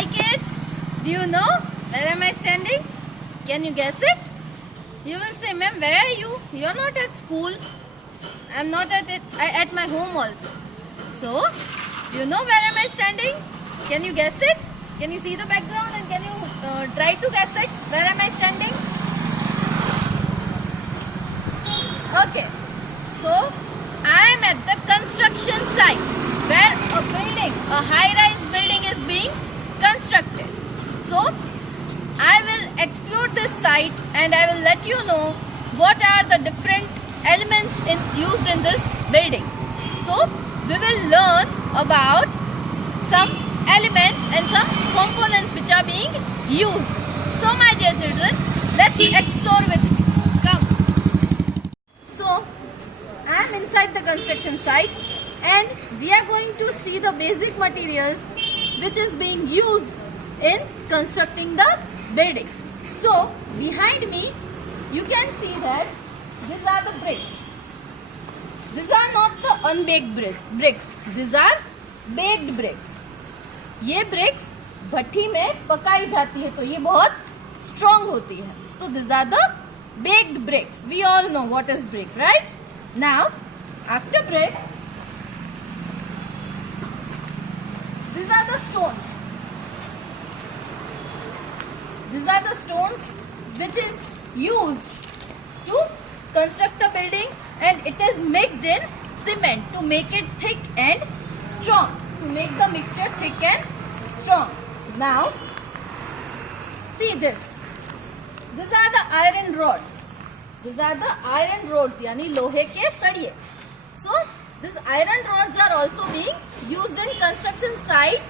Hi kids, do you know where am I standing? Can you guess it? You will say, ma'am, where are you? You're not at school. I'm not at my home also. So, do you know where am I standing? Can you guess it? Can you see the background and can you try to guess it? Where am I standing? Okay, so I am at the construction site where a building, a high-rise building is being constructed. So I will explore this site and I will let you know what are the different elements used in this building. So we will learn about some elements and some components which are being used. So my dear children, let's explore with me. Come. So I am inside the construction site and we are going to see the basic materials which is being used in constructing the building. So behind me you can see that these are the bricks. These are not the unbaked bricks. These are baked bricks. ये bricks भट्टी में पकाई जाती है तो ये बहुत strong होती है. So these are the baked bricks. We all know what is brick, right? Now after brick, these are the stones. These are the stones which is used to construct a building and it is mixed in cement to make it thick and strong. To make the mixture thick and strong. Now, see this. These are the iron rods. These are the iron rods, यानी लोहे के सरिये. So, these iron rods are also being used in construction site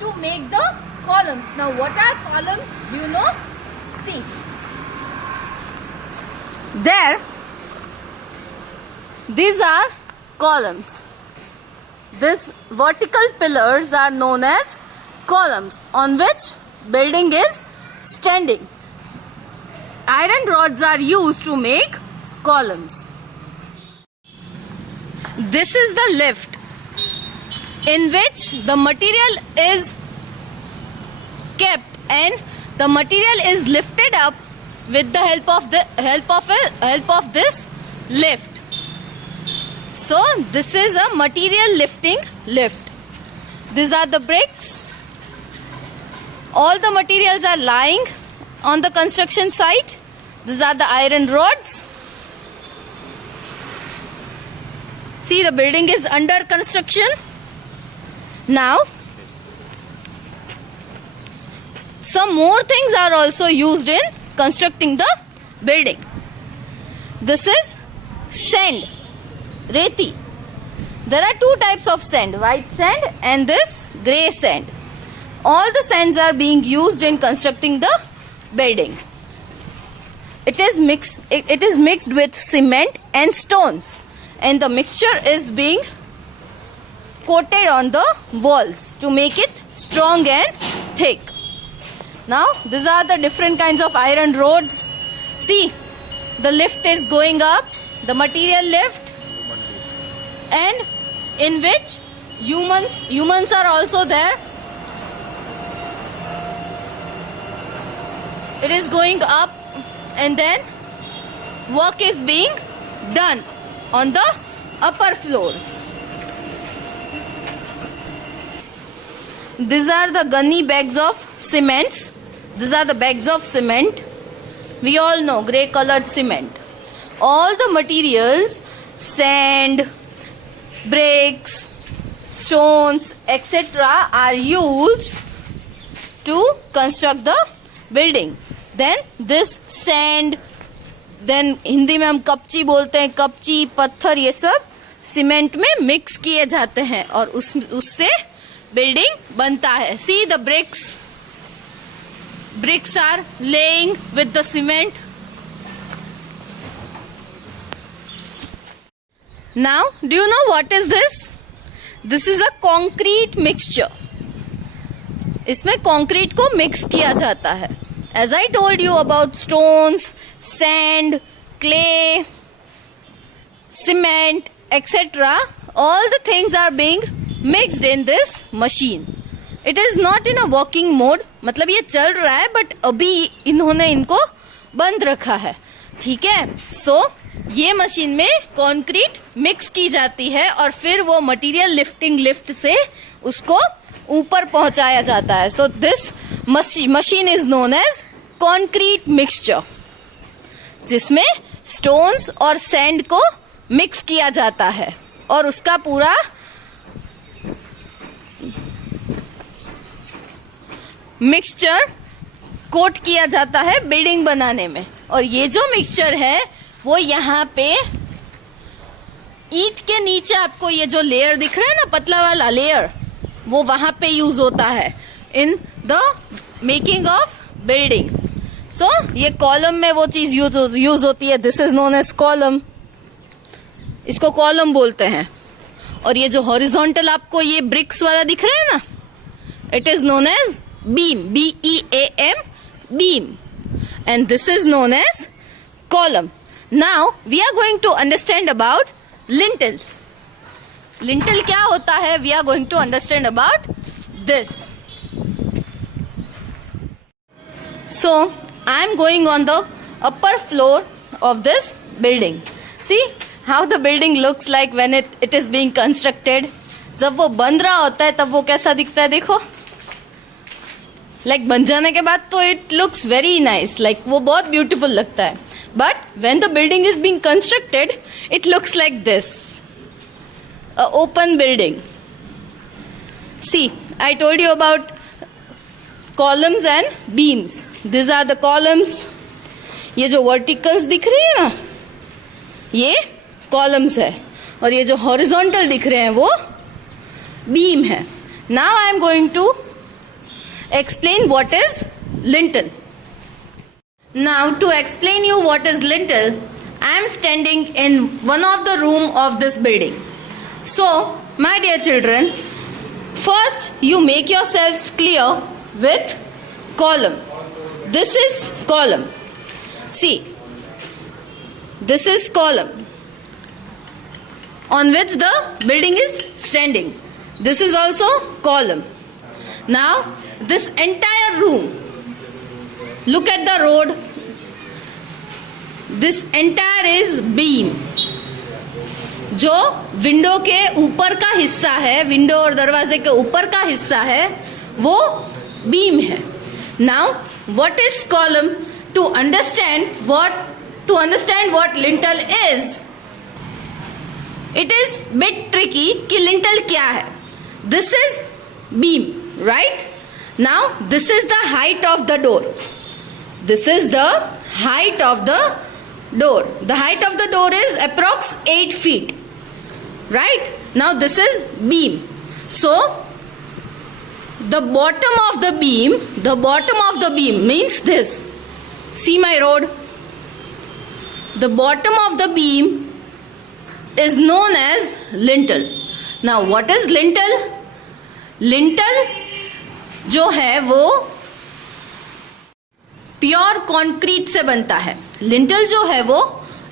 to make the columns. Now, what are columns? Do you know? See. There, these are columns. These vertical pillars are known as columns on which building is standing. Iron rods are used to make columns. This is the lift in which the material is kept and the material is lifted up with the help of this lift. So this is a material lifting lift. These are the bricks. All the materials are lying on the construction site. These are the iron rods. See, the building is under construction. Now, some more things are also used in constructing the building. This is sand. Reti. There are two types of sand, white sand and this grey sand. All the sands are being used in constructing the building. It is mixed with cement and stones and the mixture is being coated on the walls to make it strong and thick. Now these are the different kinds of iron rods. See, the lift is going up, the material lift, and in which humans are also there. It is going up and then work is being done on the upper floors. These are the gunny bags of cements. These are the bags of cement. We all know grey colored cement. All the materials, sand, bricks, stones, etc. are used to construct the building. Then this sand, then Hindi में हम कपची बोलते हैं, कपची, पत्थर, ये सब cement में mix किए जाते हैं और उससे बिल्डिंग बनता है. See the bricks. Bricks are laying with the cement. Now, do you know what is this? This is a concrete mixture. इसमें concrete को mix किया जाता है. As I told you about stones, sand, clay, cement, etc. All the things are being mixed in this machine. It is not in a working mode, मतलब ये चल रहा है बट अभी इन्होंने इनको बंद रखा है, ठीक है। सो ये मशीन में कंक्रीट मिक्स की जाती है और फिर वो मटेरियल लिफ्टिंग लिफ्ट से उसको ऊपर पहुंचाया जाता है। So this machine is known as concrete mixture, जिसमें स्टोन्स और सैंड को मिक्स किया जाता है और उसका पूरा मिक्सचर कोट किया जाता है बिल्डिंग बनाने में। और ये जो मिक्सचर है वो यहाँ पे ईंट के नीचे आपको ये जो लेयर दिख रहा है ना, पतला वाला लेयर, वो वहां पे यूज होता है in the making of building. So ये कॉलम में वो चीज यूज होती है, this is known as column, इसको कॉलम बोलते हैं। और ये जो हॉरिजॉन्टल आपको ये ब्रिक्स वाला दिख रहा है ना, it is known as beam, B-E-A-M, beam, and this is known as column. Now we are going to understand about lintel. Lintel क्या होता है? We are going to understand about this. So I am going on the upper floor of this building. See how the building looks like when it is being constructed. जब वो बन रहा होता है तब वो कैसा दिखता है, देखो। बन जाने के बाद तो इट लुक्स वेरी नाइस, वो बहुत ब्यूटीफुल लगता है। But when the building is being constructed it looks like this, a open building. See, I told you about columns and beams. This are the columns. ये जो verticals दिख रही है ना, ये कॉलम्स है, और ये जो हॉरिजॉन्टल दिख रहे हैं वो बीम है। Now I am going to explain what is lintel. Now to explain you what is lintel, I am standing in one of the room of this building. So my dear children, first you make yourselves clear with column. This is column. See, this is column on which the building is standing. This is also column. Now this entire room, look at the road, this entire is beam. जो window के ऊपर का हिस्सा है, window और दरवाजे के ऊपर का हिस्सा है, वो बीम है। Now what is column? To understand what lintel is, it is bit tricky कि lintel क्या है। This is beam, right? Now this is the height of the door. This is the height of the door. The height of the door is approx 8 feet. Right? Now this is beam. So the bottom of the beam means this. See my road. The bottom of the beam is known as lintel. Now what is lintel? Lintel जो है वो pure concrete से बनता है। Lintel जो है वो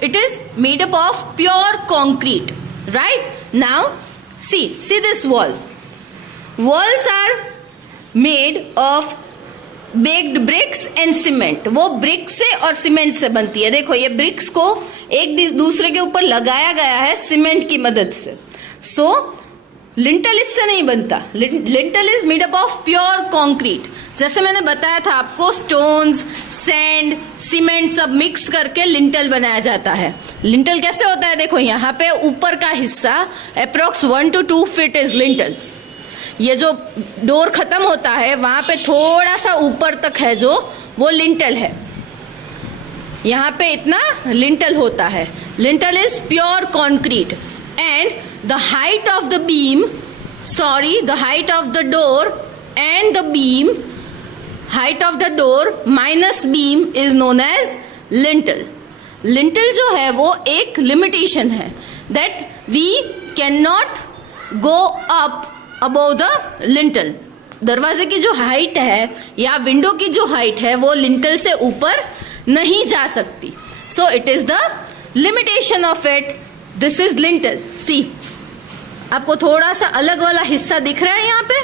it is made up of pure concrete, right? Now see this walls are made of baked bricks and cement. वो ब्रिक से और सीमेंट से बनती है। देखो ये ब्रिक्स को एक दूसरे के ऊपर लगाया गया है सीमेंट की मदद से। सो लिंटल इससे नहीं बनता। Lintel is made up of pure concrete. जैसे मैंने बताया था आपको, स्टोन्स, सैंड, सीमेंट सब मिक्स करके लिंटल बनाया जाता है। लिंटल कैसे होता है? देखो यहाँ पे ऊपर का हिस्सा approx 1 to 2 feet is lintel. ये जो डोर खत्म होता है वहां पे थोड़ा सा ऊपर तक है जो वो लिंटल है। यहाँ पे इतना लिंटल होता है। Lintel is pure concrete and the height of the door and the beam, height of the door minus beam is known as lintel. Lintel जो है वो एक limitation है, that we cannot go up above the lintel. दरवाजे की जो height है या विंडो की जो हाइट है वो लिंटल से ऊपर नहीं जा सकती। So it is the limitation of it. This is lintel. See, आपको थोड़ा सा अलग वाला हिस्सा दिख रहा है यहाँ पे,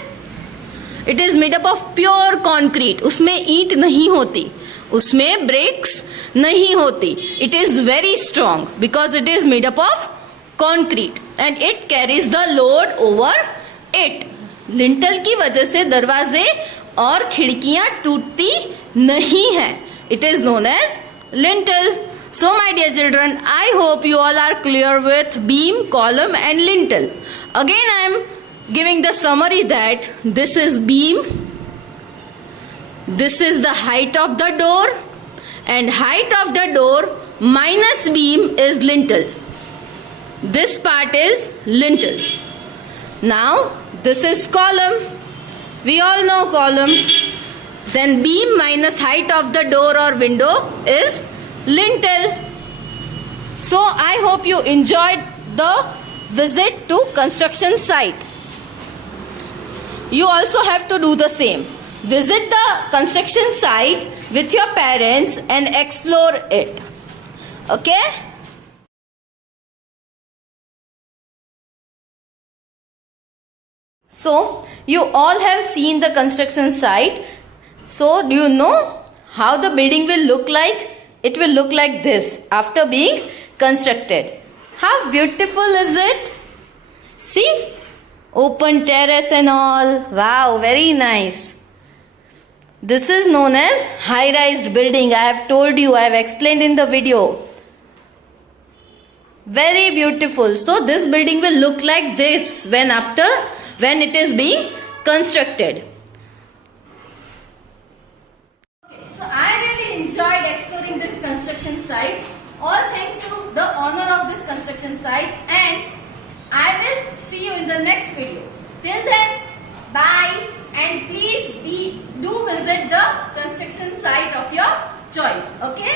it is made up of pure concrete. उसमें ईंट नहीं होती, उसमें ब्रेक्स नहीं होती. It is very strong because it is made up of concrete and it carries the load over it. Lintel की वजह से दरवाजे और खिड़कियां टूटती नहीं है. It is known as lintel. So my dear children, I hope you all are clear with beam, column and lintel. Again I am giving the summary that this is beam, this is the height of the door, and height of the door minus beam is lintel. This part is lintel. Now this is column. We all know column. Then beam minus height of the door or window is lintel. So I hope you enjoyed the visit to construction site. You also have to do the same. Visit the construction site with your parents and explore it. Okay? So you all have seen the construction site. So do you know how the building will look like? It will look like this after being constructed. How beautiful is it? See? Open terrace and all. Wow, very nice. This is known as high-rise building. I have told you, I have explained in the video. Very beautiful. So this building will look like this when it is being constructed. So I really enjoyed exploring this construction site. All thanks to the owner of this construction site, and I will see you in the next video. Till then, bye, and please do visit the construction site of your choice. Okay?